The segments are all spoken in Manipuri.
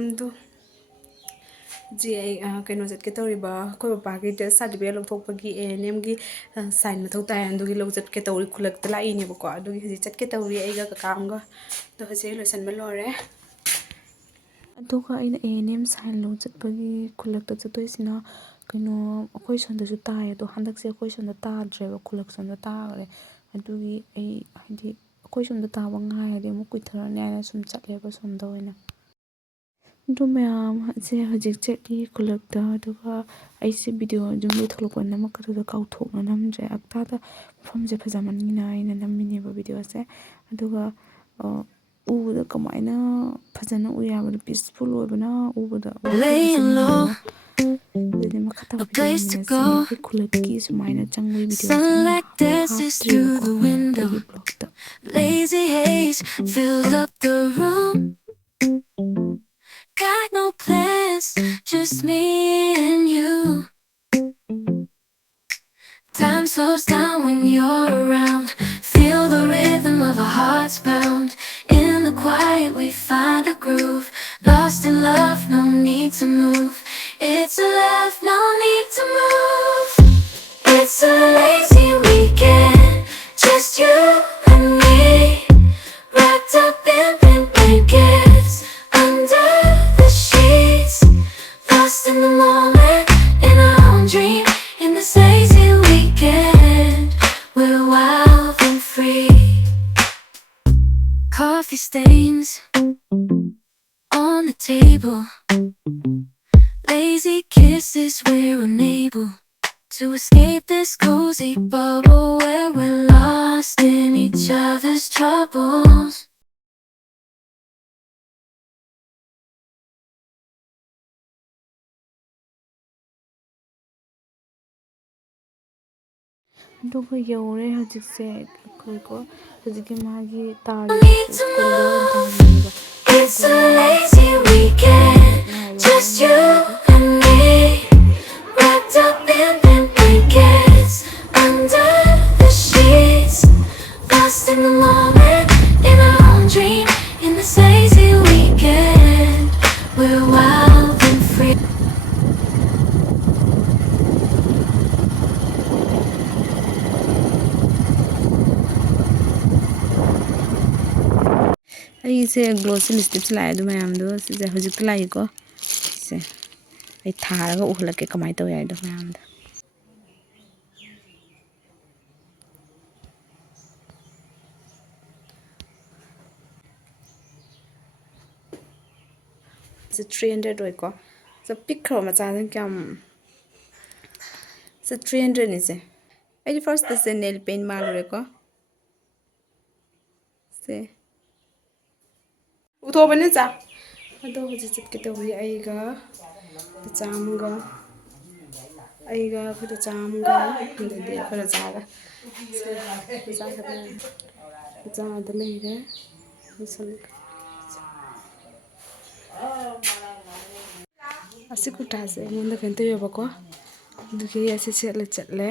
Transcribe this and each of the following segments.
ꯃꯌꯥꯝꯗꯣ ꯖꯤ ꯑꯩ ꯀꯩꯅꯣ ꯆꯠꯀꯦ ꯇꯧꯔꯤꯕ ꯑꯩꯈꯣꯏ ꯕꯕꯥꯒꯤ ꯗꯦꯠ ꯁꯥꯔꯇꯤꯐꯤꯀꯦꯠ ꯂꯧꯊꯣꯛꯄꯒꯤ ꯑꯦꯟꯑꯦꯝꯒꯤ ꯁꯥꯏꯟ ꯃꯊꯧ ꯇꯥꯏ ꯑꯗꯨꯒꯤ ꯂꯧ ꯆꯠꯀꯦ ꯇꯧꯔꯤ ꯈꯨꯜꯂꯛꯇ ꯂꯥꯛꯏꯅꯦꯕꯀꯣ ꯑꯗꯨꯒꯤ ꯍꯧꯖꯤꯛ ꯆꯠꯀꯦ ꯇꯧꯔꯤ ꯑꯩꯒ ꯀꯀꯥ ꯑꯃꯒ ꯑꯗꯣ ꯍꯧꯖꯤꯛ ꯂꯣꯏꯁꯟꯕ ꯂꯣꯏꯔꯦ ꯑꯗꯨꯒ ꯑꯩꯅ ꯑꯦꯟꯑꯦꯝ ꯁꯥꯏꯟ ꯂꯧ ꯆꯠꯄꯒꯤ ꯈꯨꯜꯂꯛꯇ ꯆꯠꯇꯣꯏꯁꯤꯅ ꯀꯩꯅꯣ ꯑꯩꯈꯣꯏ ꯁꯣꯝꯗꯁꯨ ꯇꯥꯏ ꯑꯗꯣ ꯍꯟꯗꯛꯁꯦ ꯑꯩꯈꯣꯏ ꯁꯣꯝꯗ ꯇꯥꯗ꯭ꯔꯦꯕ ꯈꯨꯜꯂꯛ ꯁꯣꯝꯗ ꯇꯥꯈ꯭ꯔꯦ ꯑꯗꯨꯒꯤ ꯑꯩ ꯍꯥꯏꯗꯤ ꯑꯩꯈꯣꯏ ꯁꯣꯝꯗ ꯇꯥꯕ ꯉꯥꯏꯔꯗꯤ ꯑꯃꯨꯛ ꯀꯨꯏꯊꯔꯅꯤ ꯍꯥꯏꯅ ꯁꯨꯝ ꯆꯠꯂꯦꯕ ꯁꯣꯝꯗ ꯑꯣꯏꯅ ꯑꯗꯨ ꯃꯌꯥꯝꯁꯦ ꯍꯧꯖꯤꯛ ꯆꯠꯂꯤ ꯈꯨꯜꯂꯛꯇ ꯑꯗꯨꯒ ꯑꯩꯁꯦ ꯚꯤꯗꯤꯑꯣ ꯑꯗꯨꯝ ꯊꯣꯛꯂꯛꯄ ꯅꯝꯃꯛꯀꯗꯨꯗ ꯀꯥꯎꯊꯣꯛꯅ ꯅꯝꯗ꯭ꯔꯦ ꯑꯛꯇꯥꯗ ꯃꯐꯝꯁꯦ ꯐꯖꯃꯟꯅꯤꯅ ꯑꯩꯅ ꯅꯝꯃꯤꯅꯦꯕ ꯚꯤꯗꯤꯑꯣꯁꯦ ꯑꯗꯨꯒ ꯎꯕꯗ ꯀꯃꯥꯏꯅ ꯐꯖꯅ ꯎꯏ ꯍꯥꯏꯕꯗꯣ ꯄꯤꯁꯐꯨꯜ ꯑꯣꯏꯕꯅ ꯎꯕꯗ ꯑꯗꯨꯗꯤ ꯃꯈꯥ ꯇꯥꯕ ꯚꯤꯗꯤꯑꯣ ꯌꯦꯡꯃꯤꯟꯅꯁꯦ ꯑꯩꯈꯣꯏ ꯈꯨꯜꯂꯛꯀꯤ ꯁꯨꯃꯥꯏꯅ ꯆꯪꯕꯒꯤ ꯚꯤꯗꯤꯑꯣꯁꯦ ꯑꯃꯨꯛ ꯍꯥꯞꯇ꯭ꯔꯤꯕꯀꯣ ꯑꯩꯒꯤ ꯕ꯭ꯂꯣꯛꯇ Lazy haze filled up the room. Got no plans, just me and you. Time slows down when you're around. Feel the rhythm of our hearts pound. In the quiet we find a groove. Lost in love, no need to move. It's a love, no need to move. It's a lazy weekend, just you and me. Wrapped up in pink blankets, under the sheets. Lost in the moment, in our own dream. In this lazy weekend, we're wild and free. Coffee stains on the table. Lazy kisses, we're unable to escape this cozy bubble where we're lost in each other's troubles. ꯑꯗꯨꯒ ꯌꯧꯔꯦ ꯍꯧꯖꯤꯛꯁꯦ ꯑꯩꯈꯣꯏꯀꯣ ꯍꯧꯖꯤꯛꯀꯤ ꯃꯥꯒꯤ ꯇꯥꯔꯤꯕ ꯁ꯭ꯀꯨꯜꯗ ꯇꯥꯔꯤꯕ It's a lazy weekend, just you and me. Wrapped up in pink blankets, under the sheets. Lost in the moment, in our own dream. In this lazy weekend, we're wild and free. ꯑꯩꯁꯦ ꯒ꯭ꯂꯣꯁꯤ ꯂꯤꯞꯁꯇꯤꯛꯁꯦ ꯂꯥꯛꯑꯦ ꯑꯗꯨ ꯃꯌꯥꯝꯗꯣ ꯁꯤꯁꯦ ꯍꯧꯖꯤꯛꯇ ꯂꯥꯛꯏꯀꯣ ꯁꯤꯁꯦ ꯑꯩ ꯊꯥꯔꯒ ꯎꯍꯜꯂꯛꯀꯦ ꯀꯃꯥꯏꯅ ꯇꯧꯋꯦ ꯍꯥꯏꯗꯣ ꯃꯌꯥꯝꯗꯣ ꯁꯤ 300 ꯑꯣꯏꯀꯣ ꯁꯤ ꯄꯤꯛꯈ꯭ꯔꯕ ꯃꯆꯥꯁꯤꯅ ꯀꯌꯥꯝ ꯁꯤ 300ꯅꯤꯁꯦ ꯑꯩꯗꯤ ꯐꯥꯔꯁꯇꯁꯦ ꯅꯦꯜ ꯄꯦꯟ ꯃꯥꯜꯂꯨꯔꯦꯀꯣ ꯁꯦ ꯎꯊꯣꯛꯑꯕꯅꯦ ꯆꯥ ꯑꯗꯣ ꯍꯧꯖꯤꯛ ꯆꯠꯀꯦ ꯇꯧꯕꯤ ꯑꯩꯒ ꯆꯥꯝꯒ ꯑꯩꯈꯣꯏꯗ ꯆꯥꯝꯒ ꯑꯗꯩꯗꯤ ꯑꯩꯈꯣꯏꯗ ꯆꯥꯒ ꯆꯥꯗ ꯂꯩꯔꯦ ꯑꯁꯤ ꯀꯨꯔꯇꯥꯁꯦ ꯑꯩꯉꯣꯟꯗ ꯀꯩꯅꯣ ꯇꯧꯋꯦꯕꯀꯣ ꯑꯗꯨꯒꯤ ꯑꯁꯤ ꯁꯦꯠꯂ ꯆꯠꯂꯦ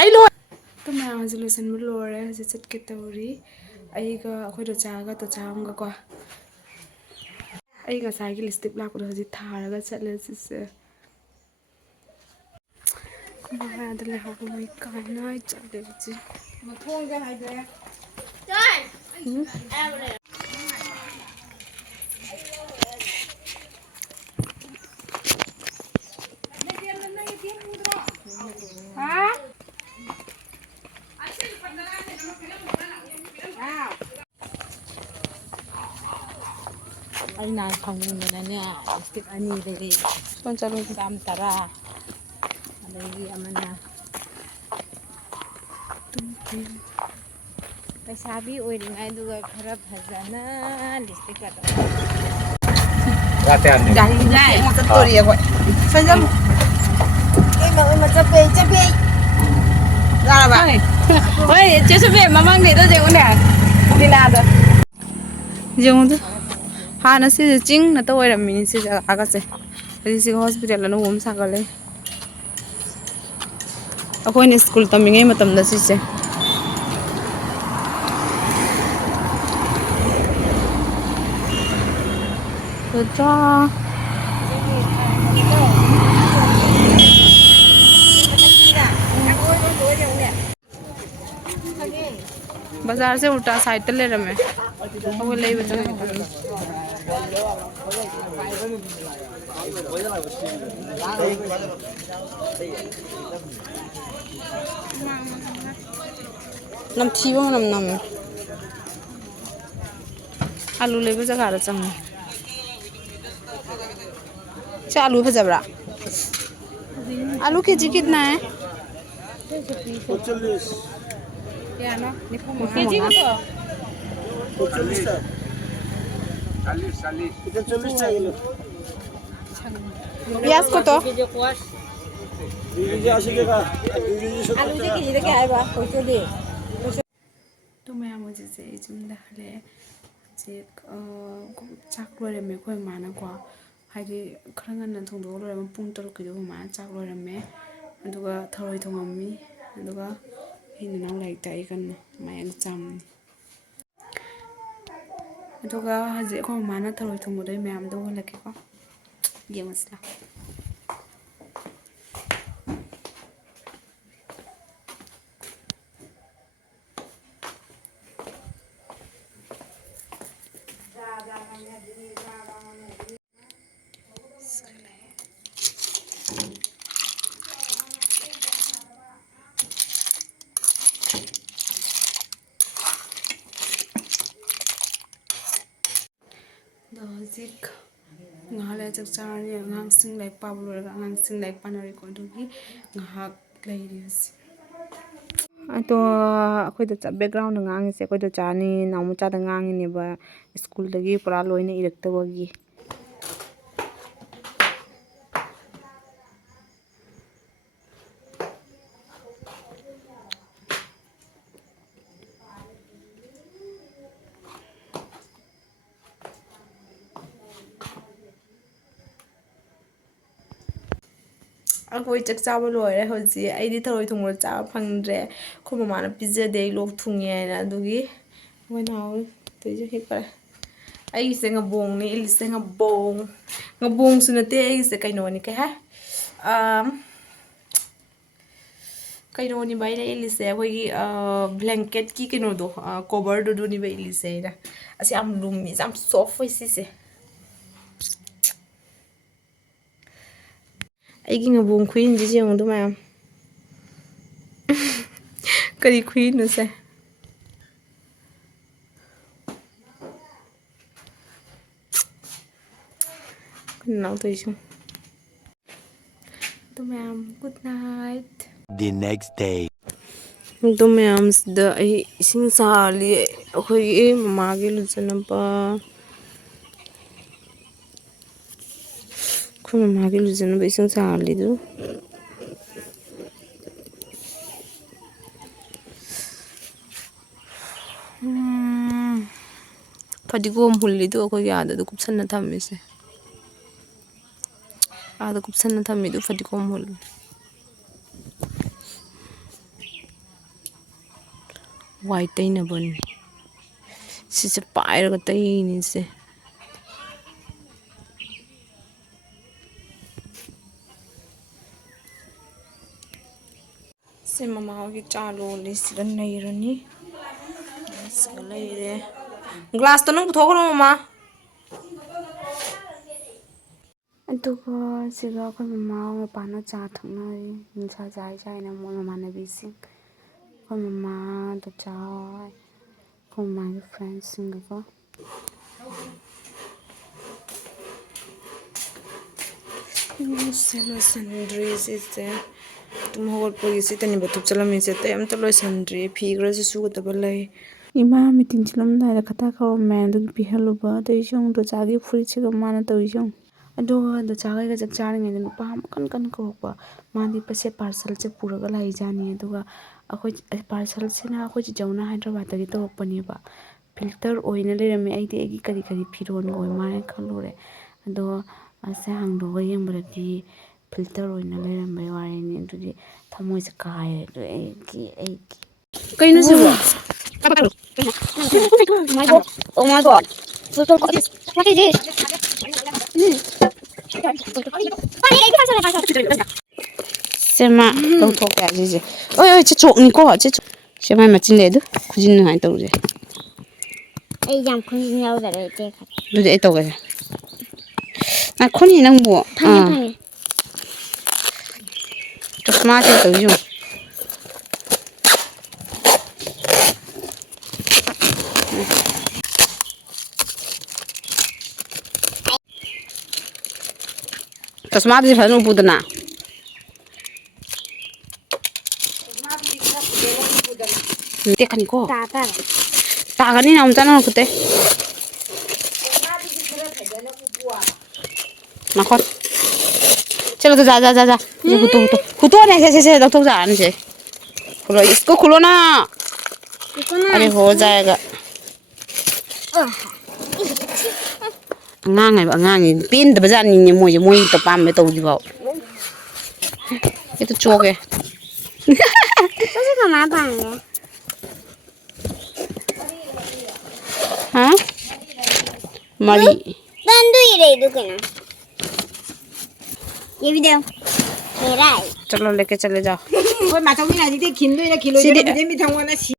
ꯑꯗꯨ ꯃꯌꯥꯝꯁꯦ ꯂꯣꯏꯁꯟꯕ ꯂꯣꯏꯔꯦ ꯍꯧꯖꯤꯛ ꯆꯠꯀꯦ ꯇꯧꯔꯤ ꯑꯩꯒ ꯑꯩꯈꯣꯏꯗ ꯆꯥꯒ ꯇꯣꯆꯥꯝꯒꯀꯣ ꯑꯩ ꯉꯁꯥꯏꯒꯤ ꯂꯤꯞꯁꯇꯤꯛ ꯂꯥꯛꯄꯗꯣ ꯍꯧꯖꯤꯛ ꯊꯥꯔꯒ ꯆꯠꯂꯦ ꯁꯤꯁꯦ ꯀꯨꯝꯕꯉꯥꯗ ꯂꯩꯍꯧꯕ ꯀꯥꯏꯅ ꯑꯩ ꯆꯠꯂꯦ ꯍꯧꯖꯤꯛ ꯃꯊꯣꯡꯒ ꯍꯥꯏꯗ꯭ꯔꯦ ꯑꯩꯅ ꯐꯪꯅꯤꯡꯕꯅꯅꯦ ꯂꯤꯞꯁꯇꯤꯛ 2 ꯂꯩꯔꯤ ꯆꯥꯝ 10 ꯑꯗꯒꯤ ꯑꯃꯅ ꯂꯩꯁꯥꯕꯤ ꯑꯣꯏꯔꯤꯉꯩꯗꯨꯒ ꯈꯔ ꯐꯖꯅ ꯂꯤꯞꯁꯇꯤꯛꯀ ꯆꯠꯇꯣꯔꯤ ꯑꯩꯈꯣꯏ ꯁꯟꯖꯝ ꯆꯠꯄꯦ ꯌꯥꯔꯕ ꯍꯣꯏ ꯆꯦ ꯁꯨꯕꯦ ꯃꯃꯥꯡꯗꯩꯗ ꯌꯦꯡꯉꯨꯅꯦ ꯂꯤꯂꯥꯗ ꯌꯦꯡꯉꯨꯗ ꯍꯥꯟꯅ ꯁꯤꯁꯦ ꯆꯤꯡ ꯅꯠꯇ ꯑꯣꯏꯔꯝꯃꯤꯅꯤ ꯁꯤ ꯖꯒꯥꯒꯁꯦ ꯍꯧꯖꯤꯛꯁꯤꯒ ꯍꯣꯁꯄꯤꯇꯥꯜ ꯑꯅꯧꯕ ꯑꯃ ꯁꯥꯒꯠꯂꯦ ꯑꯩꯈꯣꯏꯅ ꯁ꯭ꯀꯨꯜ ꯇꯝꯃꯤꯉꯩ ꯃꯇꯝꯗ ꯁꯤꯁꯦ ꯐꯖꯗ꯭ꯔꯥ ꯕꯖꯥꯔꯁꯦ ꯎꯜꯇꯥ ꯁꯥꯏꯗꯇ ꯂꯩꯔꯝꯃꯦ ꯑꯩꯈꯣꯏ ꯂꯩꯕ ꯆꯪꯉꯛꯄ ꯅꯝꯊꯤꯕ ꯃꯅꯝ ꯅꯝꯃꯦ आलू लेबे जगह चंगे से आलू फजबरा आलू केजी कितना है 40 क्या ना केजी को तो 40 किलो प्याज को तो आलू दे केजी दे क्या है बा 40 तो मैं मुझे से इचम दखले जे चाक लोरमे अखोय माना को हाइदि खरा ngana थोंदो लोरम पुंग तरुक किदो मा चाक लोरमे अदुगा थरोय थोंगमि अदुगा हिनि नाव लाइक ताई कन माय एग्जाम अदुगा हजे अखोय माना थरोय थोंगदो मैम दो लके को ये मसला हजिक ngale chak chari ngang sing like pablo ga ngang sing like panari ko dugi ngahak lairisi ato akhoi da background ngang se akhoi da chani namu cha da ngang ni ba school dagi pura loina irakta wagi अखोई चक चाबो लोरे होजी आइदी थरोय थोंगो चाबा फंगद्रे खो ममाना पिजदे लोक थुंगे ना दुगी वनाव तइजे हेपर आई से ngabong ni ilise ngabong sunate ai se kaino ni ka ha kaino ni bai na ilise अखोई blanket की kaino do cover do ni bai ilise na asi am lumi am soft foi se ꯑꯩꯒꯤ ꯉꯕꯣꯡ ꯈꯨꯏꯟꯁꯤ ꯌꯦꯡꯉꯨꯗꯣ ꯃꯌꯥꯝ ꯀꯔꯤ ꯈꯨꯏꯟꯅꯣꯁꯦ ꯀꯅꯥꯎ ꯇꯧꯏꯁꯨ ꯑꯗꯨ ꯃꯌꯥꯝ good night The next day. ꯑꯗꯨ ꯃꯌꯥꯝꯁꯤꯗ ꯑꯩ ꯏꯁꯤꯡ ꯁꯥꯍꯜꯂꯤ ꯑꯩꯈꯣꯏꯒꯤ ꯃꯃꯥꯒꯤ ꯂꯨꯖꯅꯕ ꯑꯩꯈꯣꯏ ꯃꯃꯥꯒꯤ ꯂꯨꯖꯅꯕ ꯏꯁꯤꯡ ꯁꯥꯍꯜꯂꯤꯗꯨ ꯐꯗꯤꯒꯣꯝ ꯍꯨꯜꯂꯤꯗꯨ ꯑꯩꯈꯣꯏꯒꯤ ꯑꯥꯗ ꯀꯨꯞꯁꯟꯅ ꯊꯝꯃꯤꯁꯦ आदा कुपसन्ना थम्मिदु फटिकोम होल वाइट तैनबन सिसे पाइरगा तैनि से से ममागी चालो लिसिगा नैरनी सिगा लैरे ग्लास तो नंग पुथोखरो ममा अदुगा सिगा अखोय ममा मपाना चा थक्नारी नुसा जाय जायना मोय ममानबीसिंग अखोय ममा द चाय अखोय ममागी फ्रेंड्स सिंगा को सेलो सनड्री से तुम होगलपगी सितनी बतुप चलमी से ते अमत लोय सनड्री फीग्रा से सुगतब लय इमा मीटिंग चिलमदाय खता खाव मैन दु पिहलुबा तइसों तो चागी फुरिचिगा माना तइसों अदुगा द चागैगा चक चारिङैदा नुपा कन कन कौपा मादी पसे पार्सल से पुरगा लाई जानी अदुगा अखोय पार्सल सेना अखोय जौना हैदराबाद तगी तोपनेबा फिल्टर ओइना लेरमे आइदी आइगी करी करी फिरोन ओइ माने खलोरे अदो असे हांगदोगा येंबरदी फिल्टर ओइना लेरमे वारेनी अदुदी थमोइसे कायरे अदु आइगी कइनो सिबो Oh my god. Oh my god. So what is this? What is this? ꯁꯦꯃꯥ ꯂꯧꯊꯣꯛꯀꯦ ꯍꯥꯏꯁꯤꯁꯦ ꯍꯣꯏ ꯆꯦꯆꯣꯛꯅꯤꯀꯣ ꯆꯦꯆꯣꯛ ꯁꯦꯃꯥꯏ ꯃꯆꯤꯟ ꯂꯩ ꯑꯗꯨ ꯈꯨꯖꯤꯟ ꯅꯨꯡꯉꯥꯏꯅ ꯇꯧꯔꯁꯦ ꯑꯩ ꯌꯥꯝ ꯈꯨꯖꯤꯟ ꯌꯥꯎꯗꯔꯦ ꯇꯦꯛꯈ꯭ꯔꯦ ꯑꯗꯨꯗꯤ ꯑꯩ ꯇꯧꯒꯦ ꯈꯨꯅꯤ ꯅꯪꯕꯨ ꯐꯪꯉꯦ ꯆꯁꯃꯥꯁꯦ ꯇꯧꯔꯤꯁꯤ ꯌꯦꯡꯉꯨ ꯆꯁꯃꯥꯗꯨꯗꯤ ꯐꯖꯅ ꯎꯞꯄꯨꯗꯅ ꯇꯦꯛꯀꯅꯤꯀꯣ ꯇꯥꯔꯦ ꯇꯥꯒꯅꯤ ꯅ ꯑꯃꯨꯛ ꯆꯠꯅ ꯈꯨꯠꯇꯦ ꯅꯈꯣꯠ चलो तो जा खुतो नहीं से तो जा नहीं से खुलो इसको खुलो ना अरे हो जाएगा अꯉꯥꯡ ꯄꯦꯟꯗꯕ ꯖꯥꯠꯅꯤꯅꯦ ꯃꯣꯏ ꯇ ꯄꯥꯝꯃꯦ ꯇꯧꯗ꯭ꯔꯤꯐꯥꯎ ꯍꯦꯛꯇ ꯆꯣꯛꯒꯦ ꯀꯁꯤ ꯀꯃꯥꯏ ꯄꯥꯡꯒꯦ ꯍꯥ ꯃꯔꯤ ꯇꯟꯗꯨ इरेदु कना ये भी दे मेरा है चलो लेके चले जाओ कोई माथावी ना जी खिंदोइना खिलोइना बिदे मी थांगवाना सी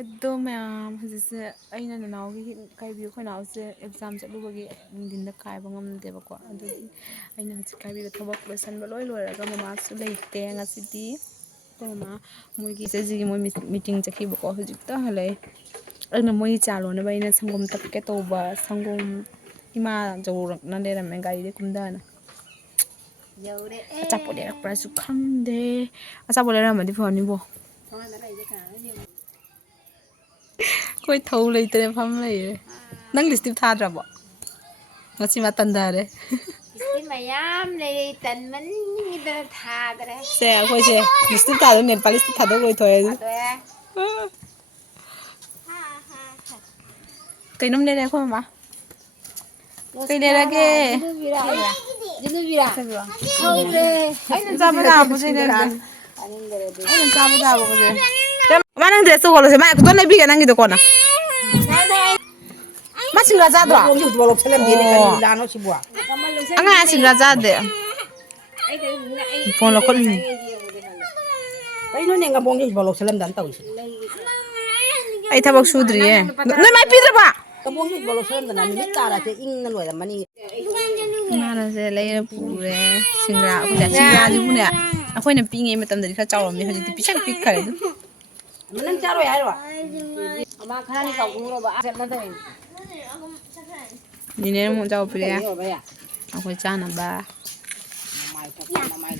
ꯑꯗꯣ ꯃꯌꯥꯝ ꯍꯧꯖꯤꯛꯁꯦ ꯑꯩꯅ ꯅꯅꯥꯎꯒꯤ ꯀꯥꯏꯕꯤꯌꯨ ꯑꯩꯈꯣꯏ ꯅꯅꯥꯎꯁꯦ ꯑꯦꯛꯖꯥꯝ ꯆꯠꯂꯨꯕꯒꯤ ꯅꯨꯡꯊꯤꯟꯗ ꯀꯥꯏꯕ ꯉꯝꯗꯦꯕꯀꯣ ꯑꯗꯨꯒꯤ ꯑꯩꯅ ꯍꯧꯖꯤꯛ ꯀꯥꯏꯕꯤꯕ ꯊꯕꯛ ꯂꯣꯏꯁꯟꯕ ꯂꯣꯏꯔꯒ ꯃꯃꯥꯁꯨ ꯂꯩꯇꯦ ꯉꯁꯤꯗꯤ ꯑꯩꯈꯣꯏ ꯃꯃꯥ ꯃꯣꯏꯒꯤ ꯏꯆꯦꯁꯤꯒꯤ ꯃꯣꯏ ꯃꯤꯇꯤꯡ ꯆꯠꯈꯤꯕꯀꯣ ꯍꯧꯖꯤꯛꯇ ꯍꯜꯂꯛꯑꯦ ꯑꯩꯅ ꯃꯣꯏ ꯆꯥ ꯂꯣꯟꯅꯕ ꯑꯩꯅ ꯁꯪꯒꯣꯝ ꯇꯛꯀꯦ ꯇꯧꯕ ꯁꯪꯒꯣꯝ ꯏꯃꯥ ꯆꯧꯔꯛꯅ ꯂꯩꯔꯝꯃꯦ ꯒꯥꯔꯤꯗꯤ ꯀꯨꯝꯊꯅ ꯑꯆꯥꯄꯣꯠ ꯂꯩꯔꯛꯄ꯭ꯔꯥꯁꯨ ꯈꯪꯗꯦ ꯑꯆꯥꯄꯣꯠ ꯂꯩꯔꯝꯃꯗꯤ ꯐꯅꯤꯕꯣ ꯑꯩꯈꯣꯏ ꯊꯧ ꯂꯩꯇ꯭ꯔꯦ ꯐꯝ ꯂꯩꯔꯦ ꯅꯪ ꯂꯤꯁꯇꯤꯞ ꯊꯥꯗ꯭ꯔꯕꯣ ꯉꯁꯤ ꯃꯥ ꯇꯟꯊꯔꯦ इसके मयाम ले तन्मन निदर थादरे ꯁꯦ ꯑꯩꯈꯣꯏꯁꯦ ꯂꯤꯁꯇꯤꯞ ꯊꯥꯗꯣ ꯅꯦꯜ ꯄꯥꯂꯤꯁꯇꯤ ꯊꯥꯗꯣꯛ ꯂꯣꯏꯊꯣꯛꯑꯦ ꯑꯗꯨ ꯀꯩꯅꯣꯝ ꯂꯩꯔꯦ ꯑꯩꯈꯣꯏ ꯃꯃꯥ ꯀꯩ ꯂꯩꯔꯒꯦ ꯑꯩꯅ ꯆꯥꯕ ꯇꯥꯕꯁꯦ ꯑꯩꯅ ꯆꯥꯕ ꯇꯥꯕꯁꯦ ꯃꯥ ꯅꯪ ꯗ꯭ꯔꯦꯁ ꯇꯧꯍꯜꯂꯁꯦ ꯃꯥ ꯈꯨꯇꯣꯟ ꯂꯩꯕꯤꯒꯦ ꯅꯪꯒꯤꯗꯣ ꯀꯣꯟꯅ ꯃꯥ ꯁꯤꯡꯒ꯭ꯔꯥ ꯆꯥꯗ꯭ꯔꯣ ꯑꯉꯥꯡ ꯁꯤꯡꯒ꯭ꯔꯥ ꯆꯥꯗꯦ ꯐꯣꯟ ꯂꯧꯈꯠꯂꯤꯅꯤ कहीं नहीं गबोंगे बोलो सलम दान ताऊ इसे ꯑꯩ ꯊꯕꯛ ꯁꯨꯗ꯭ꯔꯤꯌꯦ ꯅꯣꯏ ꯃꯥꯏ ꯄꯤꯗ꯭ꯔꯕ गबोंगे बोलो सलम दान मिनिट तारा से इंग न लोया मनी ꯏꯃꯥꯅꯁꯦ ꯂꯩꯔ ꯄꯨꯔꯦ ꯁꯤꯡꯒ꯭ꯔꯥ ꯑꯩꯈꯣꯏꯅ ꯁꯤꯡꯒ꯭ꯔꯥꯁꯤꯕꯨꯅꯦ ꯑꯩꯈꯣꯏꯅ ꯄꯤꯉꯩ ꯃꯇꯝꯗꯗꯤ ꯈꯔ ꯆꯥꯎꯔꯝꯃꯦ ꯍꯧꯖꯤꯛꯇꯤ ꯄꯤꯁꯛ ꯄꯤꯛꯈ꯭ꯔꯦ ꯑꯗꯨꯝ मनन चारो यार वा अमा खानी का गुरो बा चलना तो ꯅꯤꯅꯦꯅ ꯑꯃꯨꯛ ꯑꯆꯥꯄꯣꯠ नहीं ꯄꯤꯔꯛꯑꯦ हो भैया ꯑꯩꯈꯣई ꯆꯥꯅꯕ माई का माई